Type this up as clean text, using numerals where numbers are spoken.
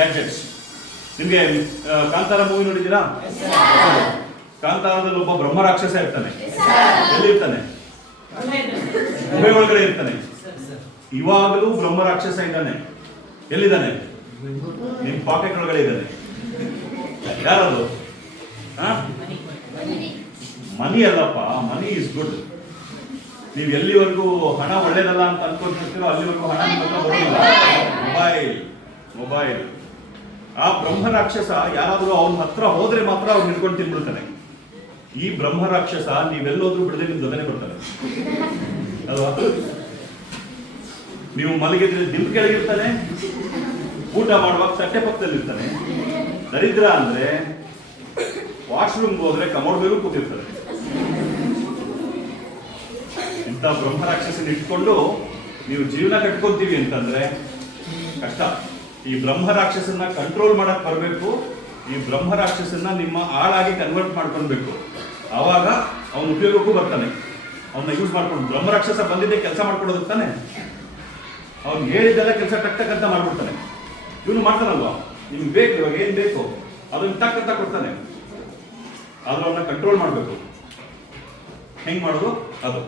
Gadgets. ನಿಮಗೆ Kantara movie ನೋಡಿದ್ದೀರಾ? ಕಾಂತಾರದಲ್ಲಿ ಒಬ್ಬ ಬ್ರಹ್ಮ ರಾಕ್ಷಸ ಇರ್ತಾನೆ. ಎಲ್ಲಿರ್ತಾನೆ? ಗುಹೆ ಒಳಗಡೆ ಇರ್ತಾನೆ. ಇವಾಗಲೂ ಬ್ರಹ್ಮ ರಾಕ್ಷಸ ಇದ್ದಾನೆ. ಎಲ್ಲಿದ್ದಾನೆ? ನಿಮ್ ಪಾಕೆಟ್ ಒಳಗಡೆ ಇದ್ದಾನೆ. ಯಾರದು? ಮನಿ ಅಲ್ಲಪ್ಪ, ಮನಿ ಇಸ್ ಗುಡ್. ನೀವು ಎಲ್ಲಿವರೆಗೂ ಹಣ ಒಳ್ಳೇದಲ್ಲ ಅಂತ ಅನ್ಕೊಂತಿರ್ತೀರೋ ಅಲ್ಲಿವರೆಗೂ ಹಣ ನಿಮ್ಮ ಹತ್ರ ಬರೋದಿಲ್ಲ. ಮೊಬೈಲ್. ಆ ಬ್ರಹ್ಮ ರಾಕ್ಷಸ ಯಾರಾದ್ರೂ ಅವನ ಹತ್ರ ಹೋದ್ರೆ ಮಾತ್ರ ಅವ್ರು ಹಿಡ್ಕೊಂಡು ತಿನ್ಬಿಡ್ತಾನೆ. ಈ ಬ್ರಹ್ಮ ರಾಕ್ಷಸ ನೀವೆಲ್ಲೋದ್ರೂ ಬಿಡದೆ ನಿಮ್ ಜೊತೆನೆ ಬರ್ತಾನೆ ಅಲ್ವಾ? ನೀವು ಮಲಗಿದ್ರೆ ದಿಲ್ ಕೆಳಗಿರ್ತಾನೆ, ಊಟ ಮಾಡುವಾಗ ತಟ್ಟೆ ಪಕ್ಕದಲ್ಲಿ ಇರ್ತಾನೆ. ದರಿದ್ರ ಅಂದ್ರೆ ವಾಶ್ರೂಮ್ಗೆ ಹೋದ್ರೆ ಕಮೋಡ್ ಮೇಲೂ ಕೂತಿರ್ತಾರೆ. ಇಂಥ ಬ್ರಹ್ಮ ರಾಕ್ಷಸನ ಇಟ್ಕೊಂಡು ನೀವು ಜೀವನ ಕಟ್ಕೊಂತೀವಿ ಅಂತಂದ್ರೆ ಕಷ್ಟ. ಈ ಬ್ರಹ್ಮ ರಾಕ್ಷಸನ್ನ ಕಂಟ್ರೋಲ್ ಮಾಡಕ್ ಬರಬೇಕು. ಈ ಬ್ರಹ್ಮ ರಾಕ್ಷಸನ್ನ ನಿಮ್ಮ ಆಳಾಗಿ ಕನ್ವರ್ಟ್ ಮಾಡ್ಕೊಳ್ಬೇಕು. ಆವಾಗ ಅವನ ಉಪಯೋಗಕ್ಕೂ ಬರ್ತಾನೆ. ಅವನ್ನ ಯೂಸ್ ಮಾಡ್ಕೊಂಡು ಬ್ರಹ್ಮ ರಾಕ್ಷಸ ಬಂದಿದ್ದೆ ಕೆಲಸ ಮಾಡ್ಕೊಡೋದಕ್ಕೆ ತಾನೆ. ಅವ್ನು ಹೇಳಿದ್ದೆಲ್ಲ ಕೆಲಸ ಟಕ್ ಅಂತ ಮಾಡ್ಬಿಡ್ತಾನೆ. ಇವನು ಮಾಡ್ತಾನಲ್ವಾ, ನಿಮ್ಗೆ ಬೇಕು ಇವಾಗ ಏನ್ ಬೇಕು ಅದನ್ನ ಟಕ್ ಅಂತ ಕೊಡ್ತಾನೆ. ಆದ್ರೆ ಅವನ್ನ ಕಂಟ್ರೋಲ್ ಮಾಡಬೇಕು. ಹೆಂಗ್ ಮಾಡೋದು ಅದು